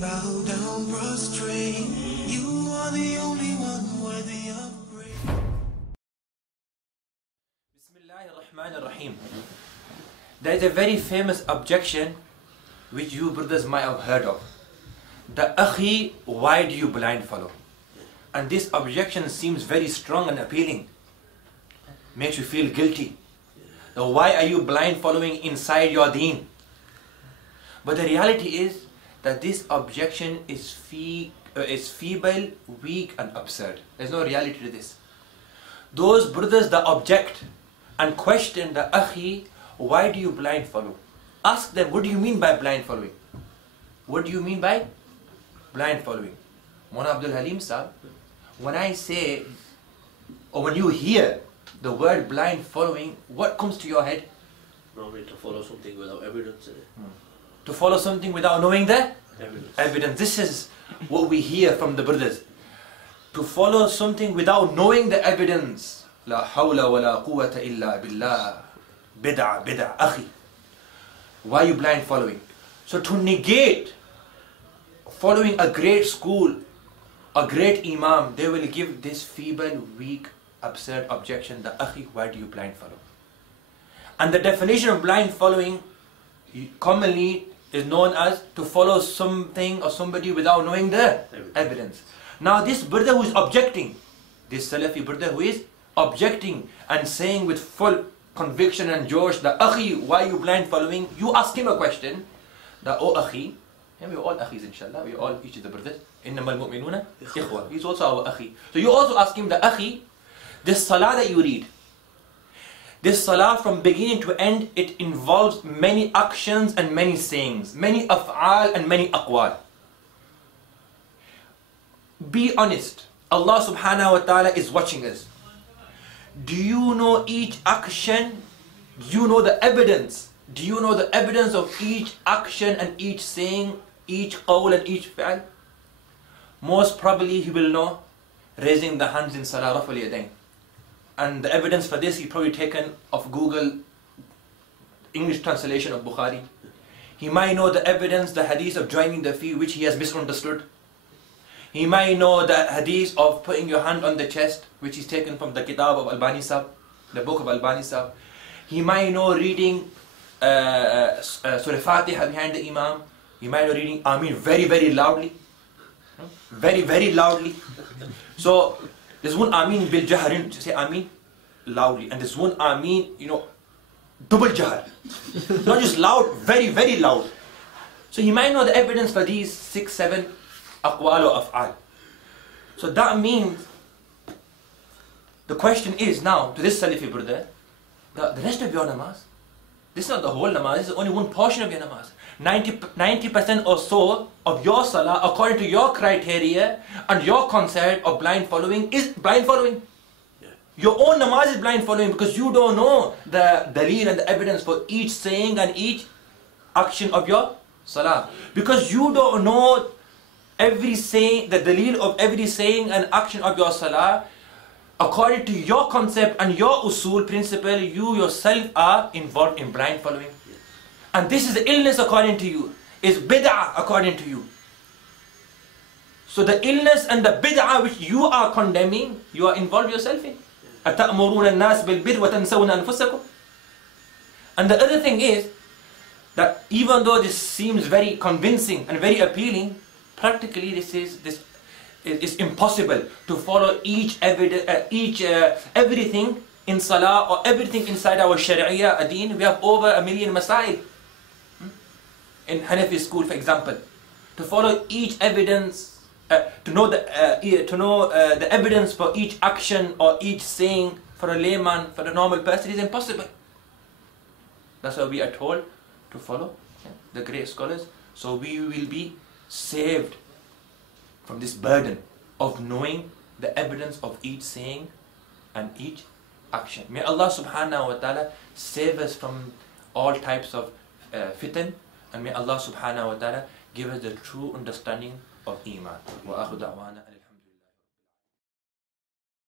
bow down, prostrate. You are the only one worthy of praise. Bismillahir-Rahmanir-Rahim. There is a very famous objection which you brothers might have heard of. The Akhi, why do you blind follow? And this objection seems very strong and appealing. Makes you feel guilty. Now, why are you blind following inside your deen? But the reality is that this objection is feeble, weak and absurd. There's no reality to this. Those brothers that object and question the Akhi, why do you blind follow? Ask them, what do you mean by blind following? What do you mean by blind following? Mona Abdul Halim Sahib, when I say, or when you hear the word blind following, what comes to your head? Normally to follow something without evidence in it. To follow something without knowing the Evidence. This is what we hear from the brothers. To follow something without knowing the evidence. La hawla wa la quwwata illa billah. Bid'ah, akhi. Why are you blind following? So to negate following a great school, a great imam, they will give this feeble, weak, absurd objection, the Akhi, why do you blind follow? And the definition of blind following commonly is known as to follow something or somebody without knowing the evidence. Now this brother who is objecting, this Salafi brother who is objecting and saying with full conviction and josh, the Akhi, why are you blind following? You ask him a question, the oh Akhi, and we're all Akhis inshallah, we all each of the brothers, innamal mu'minuna ikhwa, he's also our Akhi. So you also ask him, the Akhi, this salah that you read, this salah from beginning to end, it involves many actions and many sayings, many af'al and many aqwal. Be honest, Allah subhanahu wa ta'ala is watching us. Do you know each action? Do you know the evidence? Do you know the evidence of each action and each saying, each qawl and each fa'al? Most probably he will know raising the hands in salah raf'al yadayn. And the evidence for this he probably taken off Google English translation of Bukhari. He might know the evidence, the hadith of joining the feet, which he has misunderstood. He might know the hadith of putting your hand on the chest, which is taken from the kitab of Albani Sahib, the book of Albani Sahib. He might know reading Surah Fatiha behind the Imam. He might know reading Ameen very, very loudly. Very, very loudly. So, there's one Ameen bil Jaharin, to say Ameen loudly. And there's one Ameen, double Jahar. Not just loud, very, very loud. So he might know the evidence for these 6, 7 aqwal or af'al. So that means, the question is now, to this Salafi brother, the rest of your namaz, this is not the whole namaz, this is only one portion of your namaz. 90% or so of your salah, according to your criteria and your concept of blind following, is blind following. Yeah. Your own namaz is blind following because you don't know the daleel and the evidence for each saying and each action of your salah. Because you don't know every saying, the daleel of every saying and action of your salah, according to your concept and your usul principle, you yourself are involved in blind following. And this is the illness according to you, is bid'ah according to you. So the illness and the bid'ah which you are condemning, you are involved yourself in. أَتَأْمُرُونَ النَّاسِ بِالْبِرِّ وَتَنْسَوْنَ أَنفُسَكُمْ. And the other thing is, that even though this seems very convincing and very appealing, practically this is impossible to follow each everything in salah or everything inside our sharia adeen. We have over 1 million masail in Hanafi school, for example. To follow each evidence, to know the evidence for each action or each saying for a layman, for a normal person, is impossible. That's why we are told to follow the great scholars, so we will be saved from this burden of knowing the evidence of each saying and each action. May Allah subhanahu wa ta'ala save us from all types of fitan, and may Allah subhanahu wa ta'ala give us the true understanding of Iman. Wa akhu da'wana.